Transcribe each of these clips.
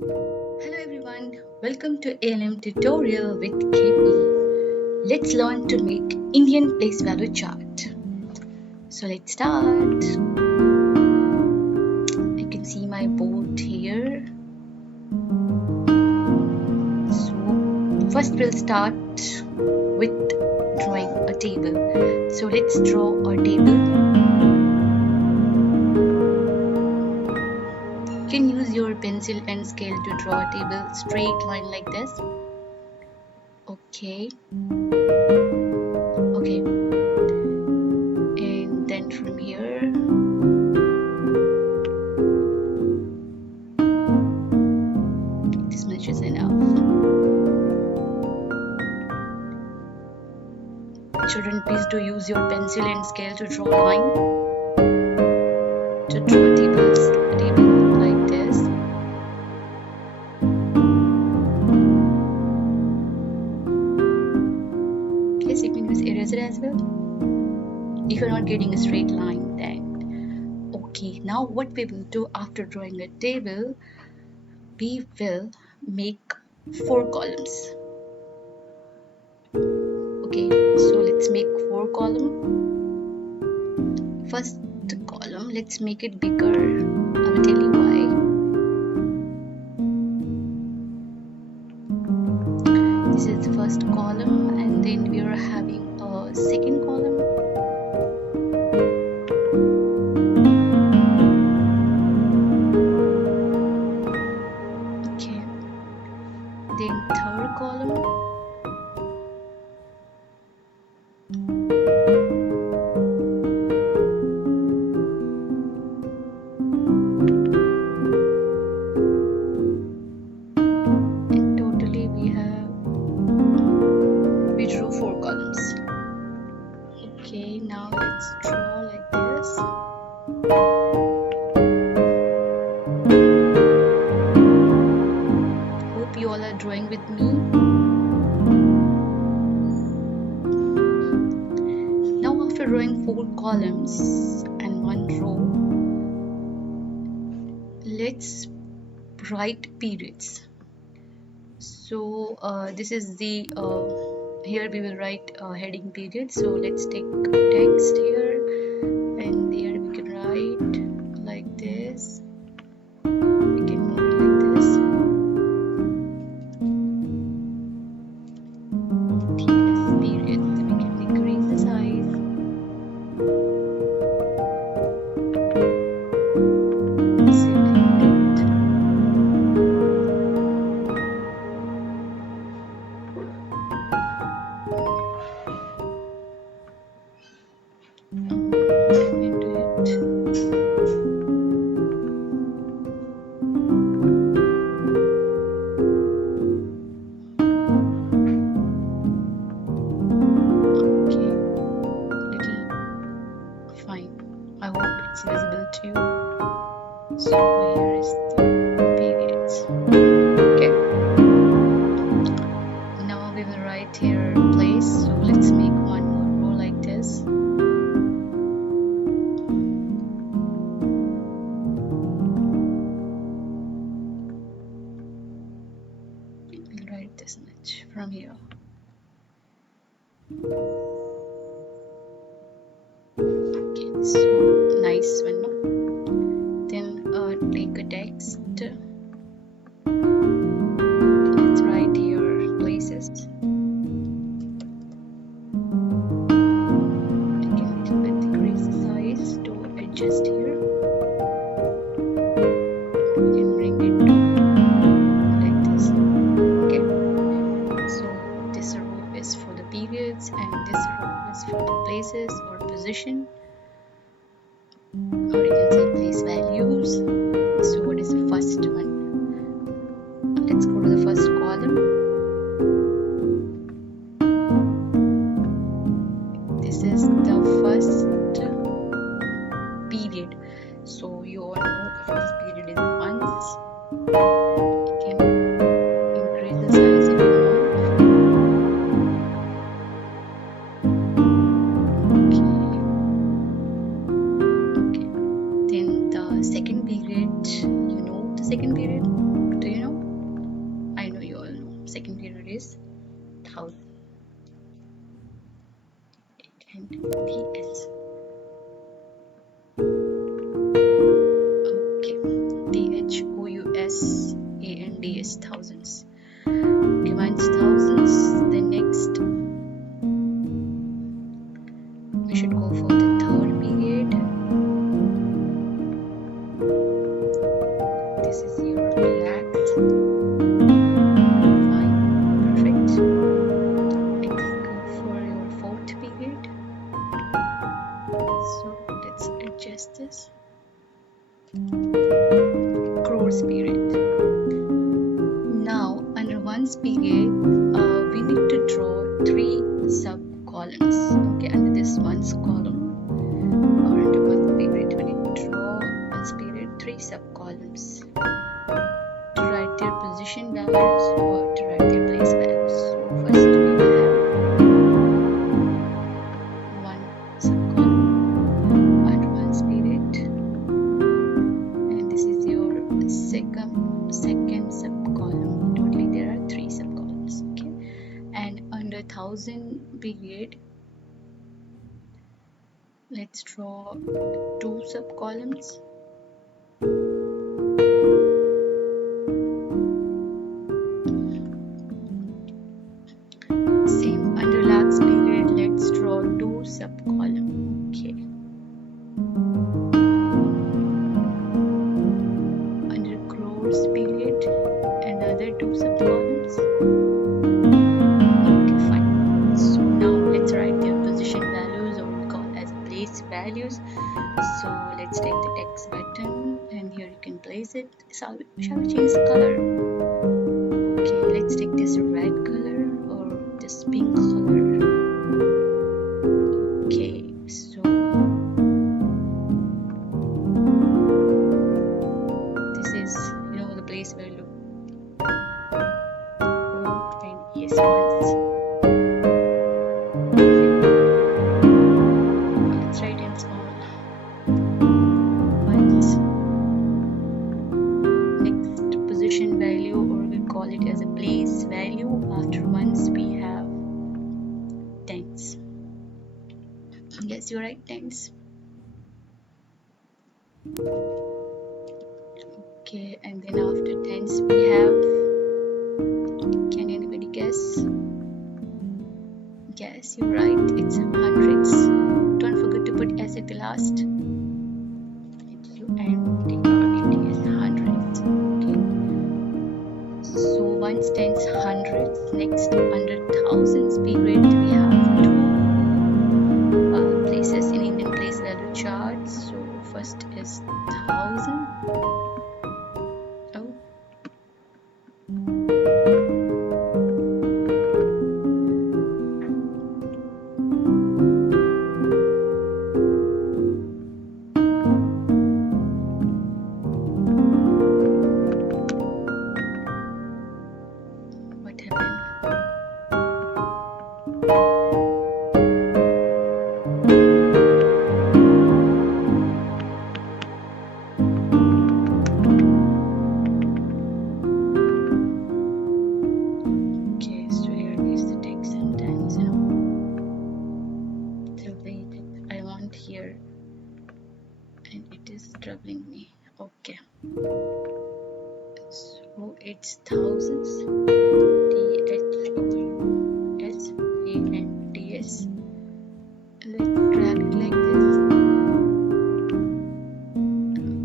Hello everyone, welcome to ALM tutorial with KP. Let's learn to make Indian place value chart. So let's start. You can see my board here. So first we'll start with drawing a table. So let's draw our table. You can use your pencil and scale to draw a table straight line like this. Okay. And then from here, this much is enough. Children, please do use your pencil and scale to draw a line, to draw a table like this. Yes, you can use eraser as well if you're not getting a straight line. Then okay, now what we will do after drawing a table, we will make 4 columns. Okay, so let's make 4 columns. First column, let's make it bigger. I will tell you why. This is the first column, and then we are having a second column. Okay, then third column. Okay, now let's draw like this. Hope you all are drawing with me. Now after drawing 4 columns and 1 row, let's write periods. So this is the here we will write heading period. So let's take text here, and there we can write like this. We can move it like this. TS period. We can decrease the size. Select it. I hope it's visible to you. So here is the periods. Okay. Now we will write here place. So let's make 1 more row like this. We'll write this much from here. Okay, so nice one, no? Then take a text. Let's write here places. I can little bit decrease the size to adjust here. We can bring it like this. Okay. So this row is for the periods, and this row is for the places or position, or you can say place values. So what is the first one? Let's go to the first column. This is the first period. So you all know the first period is months. You can increase the size if you want. Okay. Then the second period, you know the second period? Do you know? S A N D S, thousands. Okay, mine's thousands. Then next we should go for the third period. This is your lakhs. Fine, perfect. Let's go for your fourth period. So let's adjust this. Crores period. Now under ones period, we need to draw 3 sub columns. Okay, under this ones column, or under one period, we need to draw ones period 3 sub columns to write their position values or to write their place values. So first we will have one sub column under ones period, and this is your second sub column. Totally there are 3 sub columns. Okay, and under thousand period, let's draw 2 sub columns. Same under lakhs period, let's draw 2 sub column. Okay, under crores period, another 2 sub columns. Okay, fine. So now let's write their position values, or we call as place values. So let's take the text button, and here you can place it. Shall we change the color? Okay, let's take this red color or this pink color. Okay, so this is, the place value. Oh, and yes, once. Let's write in small. Once. Next position value, or we call it as a place value. After ones we have tens. Yes, you're right, tens. Okay, and then after tens we have, can anybody guess? Yes, you're right, it's hundreds. Don't forget to put S at the last. It is hundreds. Okay, so ones, tens, hundreds. Next under thousands period, we have 2 places in Indian place value chart. So first is 1000. Oh, what happened? Okay, so here is the text sentence. The way that I want here, and it is troubling me. Okay, so it's thousands. THOUSANDS. Let's drag it like this.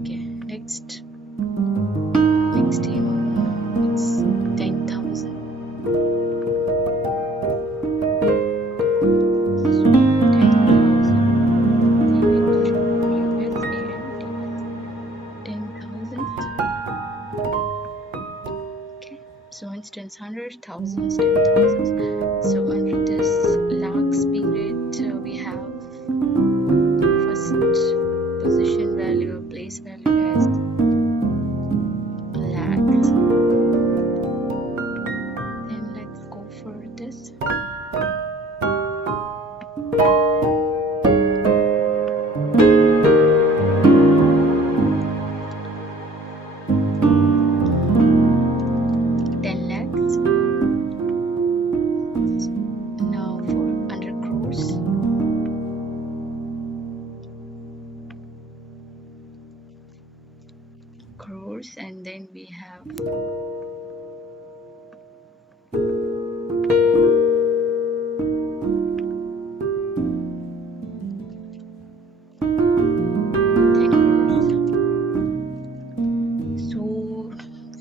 Okay, next it's 10,000. So 10,000 10,000. Okay, so instance hundreds, thousands, 10,000s. So under this lakhs period, we have first position value or place value as lakhs. Then let's go for this. Now for under crores, have 10 crores. So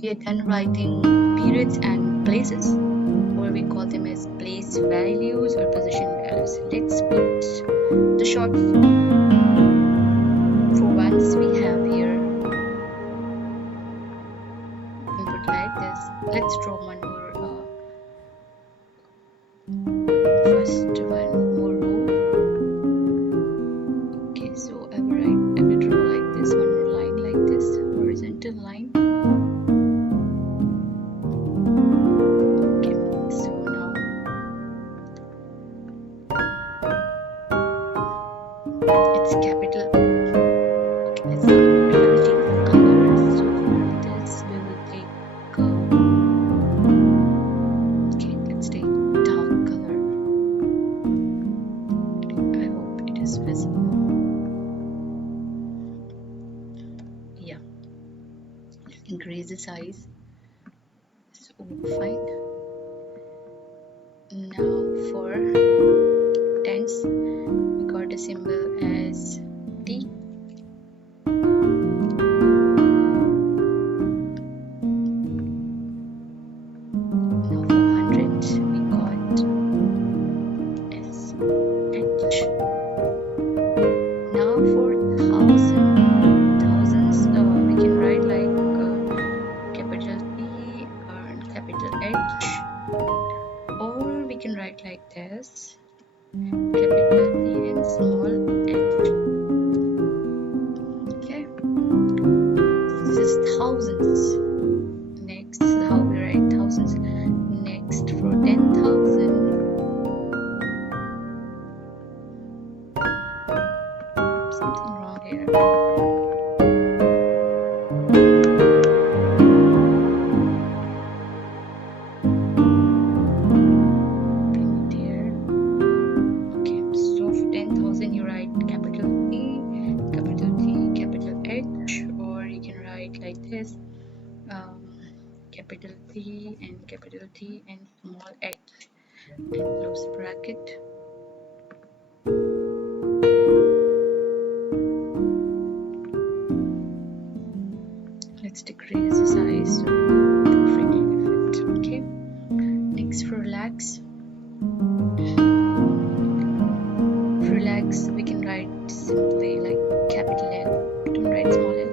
we are done writing periods and places, or we call them as place values or position values. Let's put the short form. For once we have here, we put like this. Let's draw one more first one more row. Okay, so I will draw like this, one more line like this, horizontal line. Okay, so now it's capital. Okay, let's start. We will change the color. So for this we will take okay, let's take dark color. I hope it is visible. Yeah, let's increase the size. So fine. Now for tens, we got a symbol as T. Now for hundred, we got S H. Now for thousands, we can write like capital T or capital H, or we can write like this, capital T and small h. Okay, this is thousands. Next, how we write thousands. Next, for 10,000, something wrong here. Bring it here. Okay, so for 10,000 you write capital T, capital T, capital H, or you can write like this, capital T and small h and close bracket. Let's decrease the size so perfectly fit. Okay, next for lakhs. For lakhs we can write simply like capital L, don't write small l.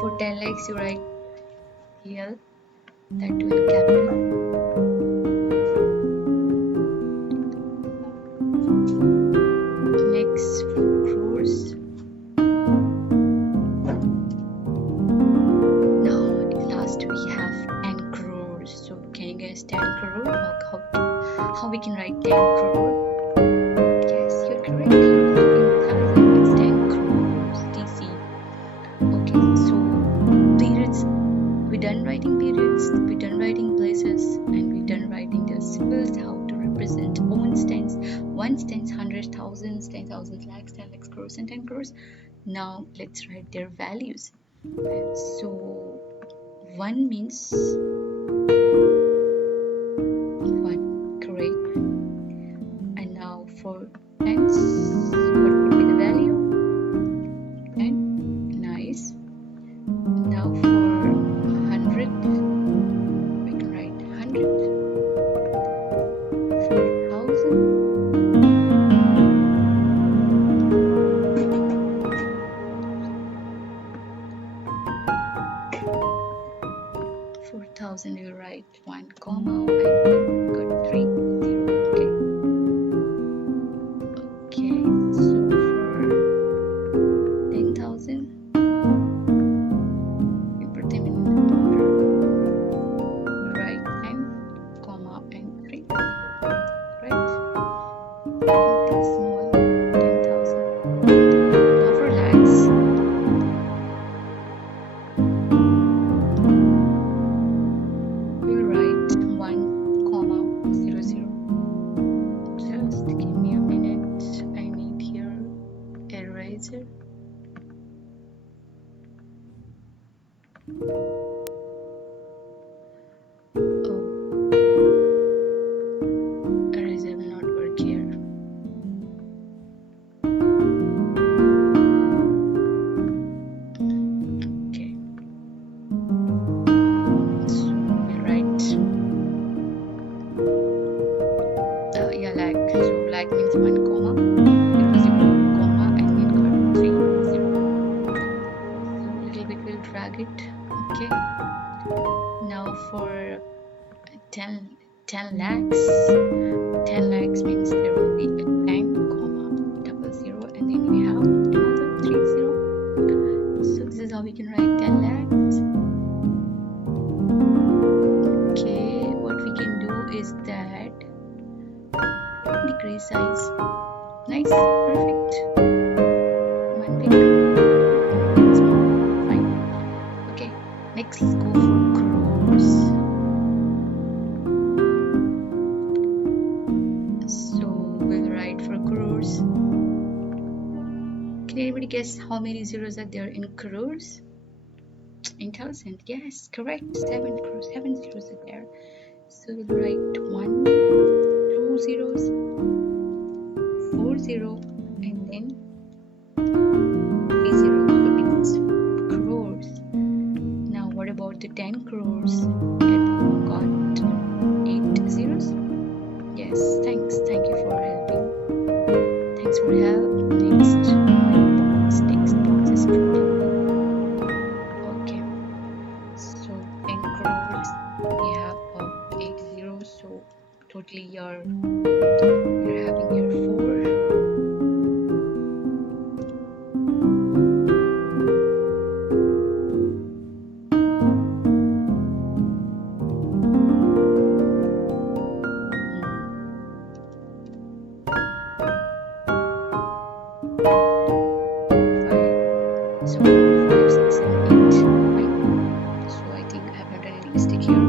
For 10 lakhs you write L, that too in capital. Next for crores. Now at last we have 10 crores. So can you guess 10 crore? How we can write 10 crore? Yes, you're correct. It's 10 crores TC. Okay, so periods, we done writing periods, we done writing places, and we done writing the symbols, how to represent ones, tens, ones, tens, hundreds, thousands, 10,000, lakhs, 10 lakhs, crores, and 10 crores. Now let's write their values. So 1 means 1, correct. And now for tens, what would be the value? 10, nice. Now for 100, we can write 100. For 1,000, for 1,000 you write 1 comma and we got 3 0. Okay. Okay, so for 10,000 we put them in order. We write 10 comma and 3, right? That's small 10,000. Now for lakhs, we will write 1 comma 0 0. Just give me a minute. Oh, eraser will not work here. Okay, so we'll write yeah, lag. So lag means 1 comma 0 0 comma and then cut 3 0. So little bit we'll drag it. Okay, now for 10 lakhs. 10 lakhs means there will be a 10 comma 00 and then we have another 30. So this is how we can write 10 lakhs. Okay, what we can do is that decrease size. Nice, perfect. One big, one small, fine. Okay, next let's go for crores. So we'll write for crores. Can anybody guess how many zeros are there in crores? In thousand? Yes, correct. 7 crores, 7 zeros are there. So we'll write 1, 2 zeros, 4 0, and then 3 zeros. So it's crores. Now what about the 10 crores? It got 8 zeros. Yes, thanks. Thank you for helping. Thanks for help. Next, my text box is full. Okay, so 10 crores, we have 8 zeros. So totally you're having your 4. So 4, 5, 6, 7, 8. Fine. So I think I have not done any mistake here.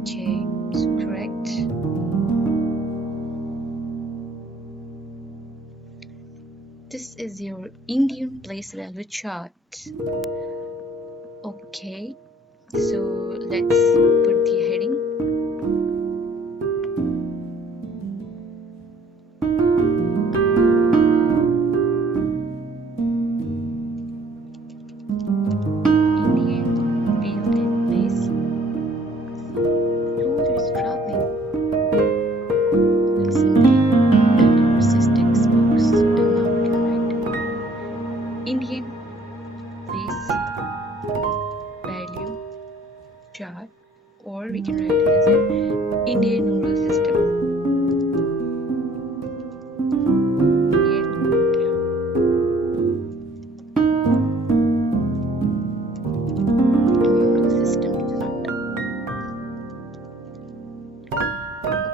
Okay, so correct. This is your Indian place value chart. Okay, so let's put the heading. Indian place value chart, or we can write it as an Indian numeral system. Indian numeral system chart.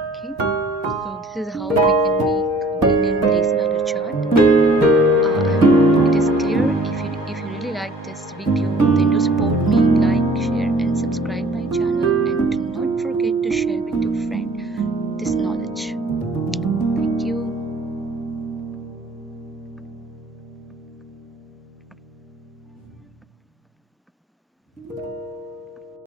Okay, so this is how we can make Indian place value chart. It is clear. If you really like this video, then do support me, like, share and subscribe my channel, and do not forget to share with your friend this knowledge. Thank you.